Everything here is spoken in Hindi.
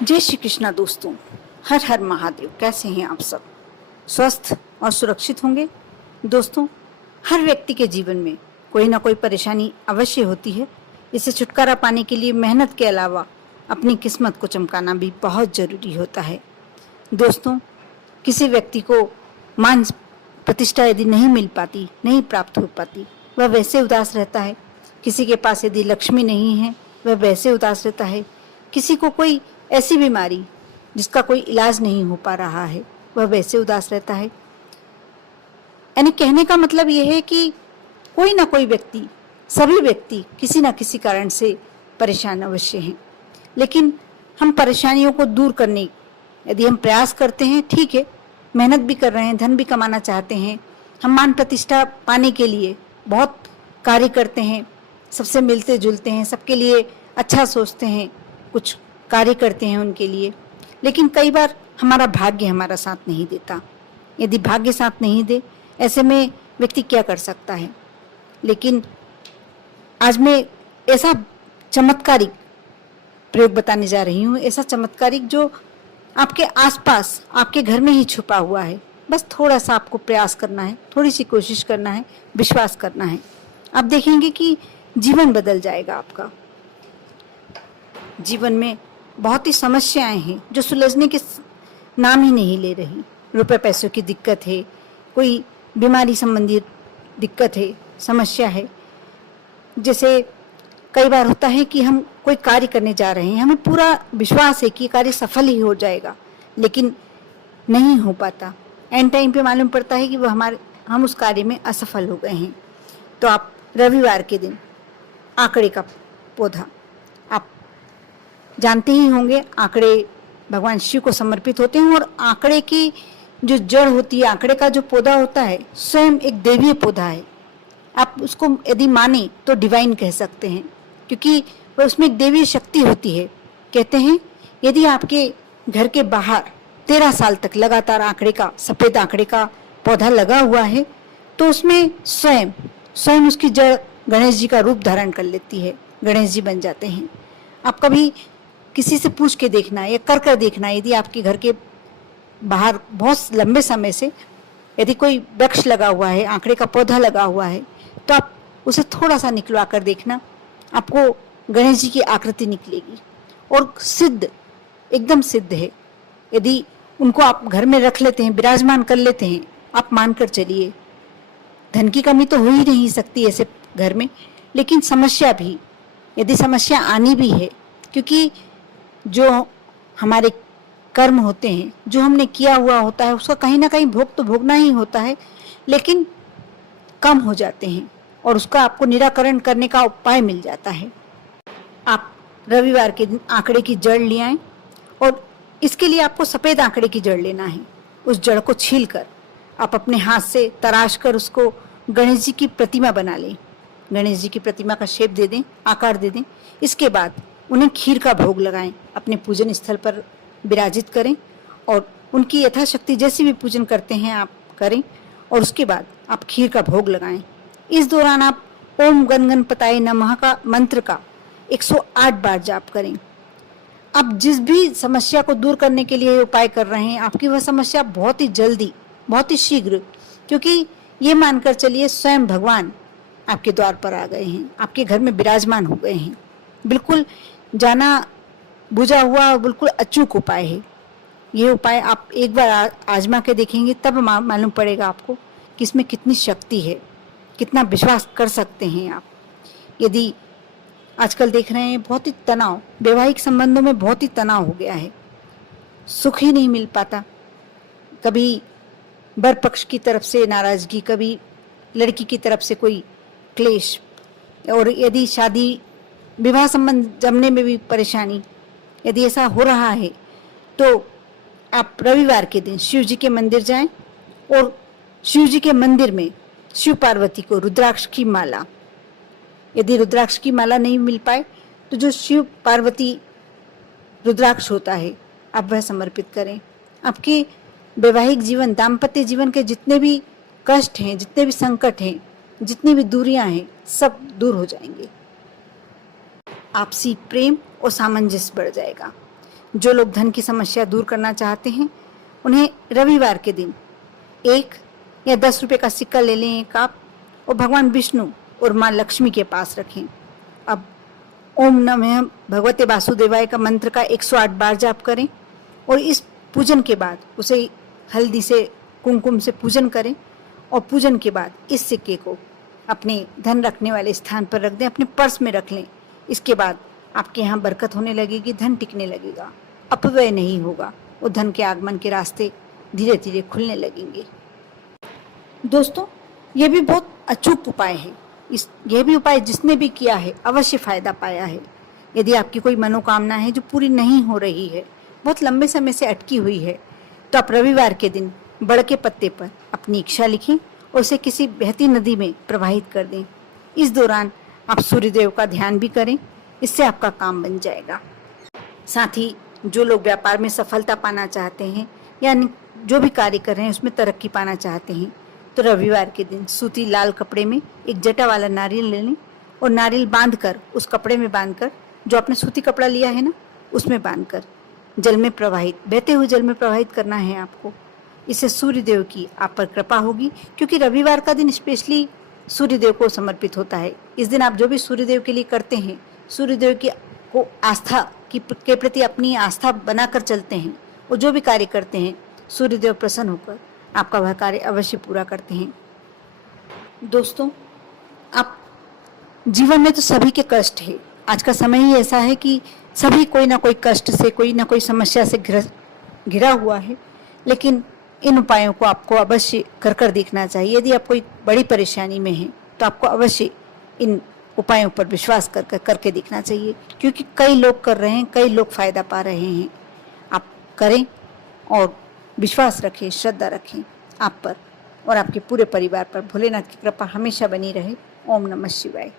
जय श्री कृष्णा दोस्तों। हर हर महादेव। कैसे हैं आप सब? स्वस्थ और सुरक्षित होंगे। दोस्तों, हर व्यक्ति के जीवन में कोई ना कोई परेशानी अवश्य होती है। इससे छुटकारा पाने के लिए मेहनत के अलावा अपनी किस्मत को चमकाना भी बहुत ज़रूरी होता है। दोस्तों, किसी व्यक्ति को मान प्रतिष्ठा यदि नहीं मिल पाती, नहीं प्राप्त हो पाती, वह वैसे उदास रहता है। किसी के पास यदि लक्ष्मी नहीं है, वह वैसे उदास रहता है। किसी को कोई ऐसी बीमारी जिसका कोई इलाज नहीं हो पा रहा है, वह वैसे उदास रहता है। यानी कहने का मतलब यह है कि कोई ना कोई व्यक्ति, सभी व्यक्ति किसी ना किसी कारण से परेशान अवश्य हैं। लेकिन हम परेशानियों को दूर करने यदि हम प्रयास करते हैं, ठीक है, मेहनत भी कर रहे हैं, धन भी कमाना चाहते हैं, हम मान प्रतिष्ठा पाने के लिए बहुत कार्य करते हैं, सबसे मिलते जुलते हैं, सबके लिए अच्छा सोचते हैं, कुछ कार्य करते हैं उनके लिए। लेकिन कई बार हमारा भाग्य हमारा साथ नहीं देता। यदि भाग्य साथ नहीं दे, ऐसे में व्यक्ति क्या कर सकता है? लेकिन आज मैं ऐसा चमत्कारिक प्रयोग बताने जा रही हूँ, ऐसा चमत्कारिक जो आपके आसपास, आपके घर में ही छुपा हुआ है। बस थोड़ा सा आपको प्रयास करना है, थोड़ी सी कोशिश करना है, विश्वास करना है। आप देखेंगे कि जीवन बदल जाएगा आपका। जीवन में बहुत ही समस्याएं हैं जो सुलझने के नाम ही नहीं ले रही। रुपए पैसों की दिक्कत है, कोई बीमारी संबंधी दिक्कत है, समस्या है। जैसे कई बार होता है कि हम कोई कार्य करने जा रहे हैं, हमें पूरा विश्वास है कि कार्य सफल ही हो जाएगा, लेकिन नहीं हो पाता। एंड टाइम पे मालूम पड़ता है कि हम उस कार्य में असफल हो गए हैं। तो आप रविवार के दिन आंकड़े का पौधा, आप जानते ही होंगे, आंकड़े भगवान शिव को समर्पित होते हैं। और आंकड़े की जो जड़ होती है, आंकड़े का जो पौधा होता है, स्वयं एक दैवीय पौधा है। आप उसको यदि माने तो डिवाइन कह सकते हैं, क्योंकि वह उसमें एक दैवीय शक्ति होती है। कहते हैं यदि आपके घर के बाहर 13 साल तक लगातार आंकड़े का, सफेद आंकड़े का पौधा लगा हुआ है, तो उसमें स्वयं उसकी जड़ गणेश जी का रूप धारण कर लेती है, गणेश जी बन जाते हैं। आप कभी किसी से पूछ के देखना या कर देखना, यदि आपके घर के बाहर बहुत लंबे समय से यदि कोई वृक्ष लगा हुआ है, आंकड़े का पौधा लगा हुआ है, तो आप उसे थोड़ा सा निकलवा कर देखना, आपको गणेश जी की आकृति निकलेगी। और सिद्ध, एकदम सिद्ध है। यदि उनको आप घर में रख लेते हैं, विराजमान कर लेते हैं, आप मानकर चलिए, धन की कमी तो हो ही नहीं सकती ऐसे घर में। लेकिन समस्या भी, यदि समस्या आनी भी है, क्योंकि जो हमारे कर्म होते हैं, जो हमने किया हुआ होता है, उसका कहीं ना कहीं भोग तो भोगना ही होता है, लेकिन कम हो जाते हैं और उसका आपको निराकरण करने का उपाय मिल जाता है। आप रविवार के दिन आंकड़े की जड़ ले आएं, और इसके लिए आपको सफ़ेद आंकड़े की जड़ लेना है। उस जड़ को छीलकर आप अपने हाथ से तराश कर उसको गणेश जी की प्रतिमा बना लें। गणेश जी की प्रतिमा का शेप दे दें, आकार दे दें। इसके बाद उन्हें खीर का भोग लगाएं, अपने पूजन स्थल पर विराजित करें और उनकी यथाशक्ति जैसी भी पूजन करते हैं आप करें, और उसके बाद आप खीर का भोग लगाएं। इस दौरान आप ओम गण गणपताय नमः का मंत्र का 108 बार जाप करें। आप जिस भी समस्या को दूर करने के लिए उपाय कर रहे हैं, आपकी वह समस्या बहुत ही जल्दी, बहुत ही शीघ्र, क्योंकि ये मानकर चलिए स्वयं भगवान आपके द्वार पर आ गए हैं, आपके घर में विराजमान हो गए हैं। बिल्कुल जाना बुझा हुआ और बिल्कुल अचूक उपाय है। ये उपाय आप एक बार आजमा के देखेंगे, तब मालूम पड़ेगा आपको कि इसमें कितनी शक्ति है, कितना विश्वास कर सकते हैं आप। यदि आजकल देख रहे हैं बहुत ही तनाव, वैवाहिक संबंधों में बहुत ही तनाव हो गया है, सुख ही नहीं मिल पाता। कभी वर पक्ष की तरफ से नाराजगी, कभी लड़की की तरफ से कोई क्लेश, और यदि शादी विवाह संबंध जमने में भी परेशानी, यदि ऐसा हो रहा है, तो आप रविवार के दिन शिव जी के मंदिर जाएं और शिव जी के मंदिर में शिव पार्वती को रुद्राक्ष की माला, यदि रुद्राक्ष की माला नहीं मिल पाए तो जो शिव पार्वती रुद्राक्ष होता है, आप वह समर्पित करें। आपके वैवाहिक जीवन, दाम्पत्य जीवन के जितने भी कष्ट हैं, जितने भी संकट हैं, जितनी भी दूरियां हैं, सब दूर हो जाएंगे। आपसी प्रेम और सामंजस्य बढ़ जाएगा। जो लोग धन की समस्या दूर करना चाहते हैं उन्हें रविवार के दिन 1 या 10 रुपए का सिक्का ले लें एक आप, और भगवान विष्णु और माँ लक्ष्मी के पास रखें। अब ओम नमः भगवते वासुदेवाय का मंत्र का 108 बार जाप करें और इस पूजन के बाद उसे हल्दी से कुमकुम से पूजन करें, और पूजन के बाद इस सिक्के को अपने धन रखने वाले स्थान पर रख दें, अपने पर्स में रख लें। इसके बाद आपके यहाँ बरकत होने लगेगी, धन टिकने लगेगा, अपव्यय नहीं होगा और धन के आगमन के रास्ते धीरे धीरे खुलने लगेंगे। दोस्तों, ये भी बहुत अचूक उपाय है। यह भी उपाय जिसने भी किया है अवश्य फायदा पाया है। यदि आपकी कोई मनोकामना है जो पूरी नहीं हो रही है, बहुत लंबे समय से अटकी हुई है, तो आप रविवार के दिन बड़ के पत्ते पर अपनी इच्छा लिखें और उसे किसी बहती नदी में प्रवाहित कर दें। इस दौरान आप सूर्यदेव का ध्यान भी करें, इससे आपका काम बन जाएगा। साथ ही जो लोग व्यापार में सफलता पाना चाहते हैं या जो भी कार्य कर रहे हैं उसमें तरक्की पाना चाहते हैं, तो रविवार के दिन सूती लाल कपड़े में एक जटा वाला नारियल ले लें और नारियल बांधकर उस कपड़े में बांधकर, जो आपने सूती कपड़ा लिया है ना, उसमें बांधकर जल में प्रवाहित, बहते हुए जल में प्रवाहित करना है आपको। इससे सूर्यदेव की आप पर कृपा होगी, क्योंकि रविवार का दिन स्पेशली सूर्यदेव को समर्पित होता है। इस दिन आप जो भी सूर्यदेव के लिए करते हैं, सूर्यदेव की को आस्था के प्रति अपनी आस्था बनाकर चलते हैं और जो भी कार्य करते हैं, सूर्यदेव प्रसन्न होकर आपका वह कार्य अवश्य पूरा करते हैं। दोस्तों, आप जीवन में तो सभी के कष्ट है। आज का समय ही ऐसा है कि सभी कोई ना कोई कष्ट से, कोई ना कोई समस्या से घिरा हुआ है, लेकिन इन उपायों को आपको अवश्य कर देखना चाहिए। यदि आप कोई बड़ी परेशानी में हैं तो आपको अवश्य इन उपायों पर विश्वास करके देखना चाहिए, क्योंकि कई लोग कर रहे हैं, कई लोग फायदा पा रहे हैं। आप करें और विश्वास रखें, श्रद्धा रखें आप पर और आपके पूरे परिवार पर। भोलेनाथ की कृपा हमेशा बनी रहे। ओम नमः शिवाय।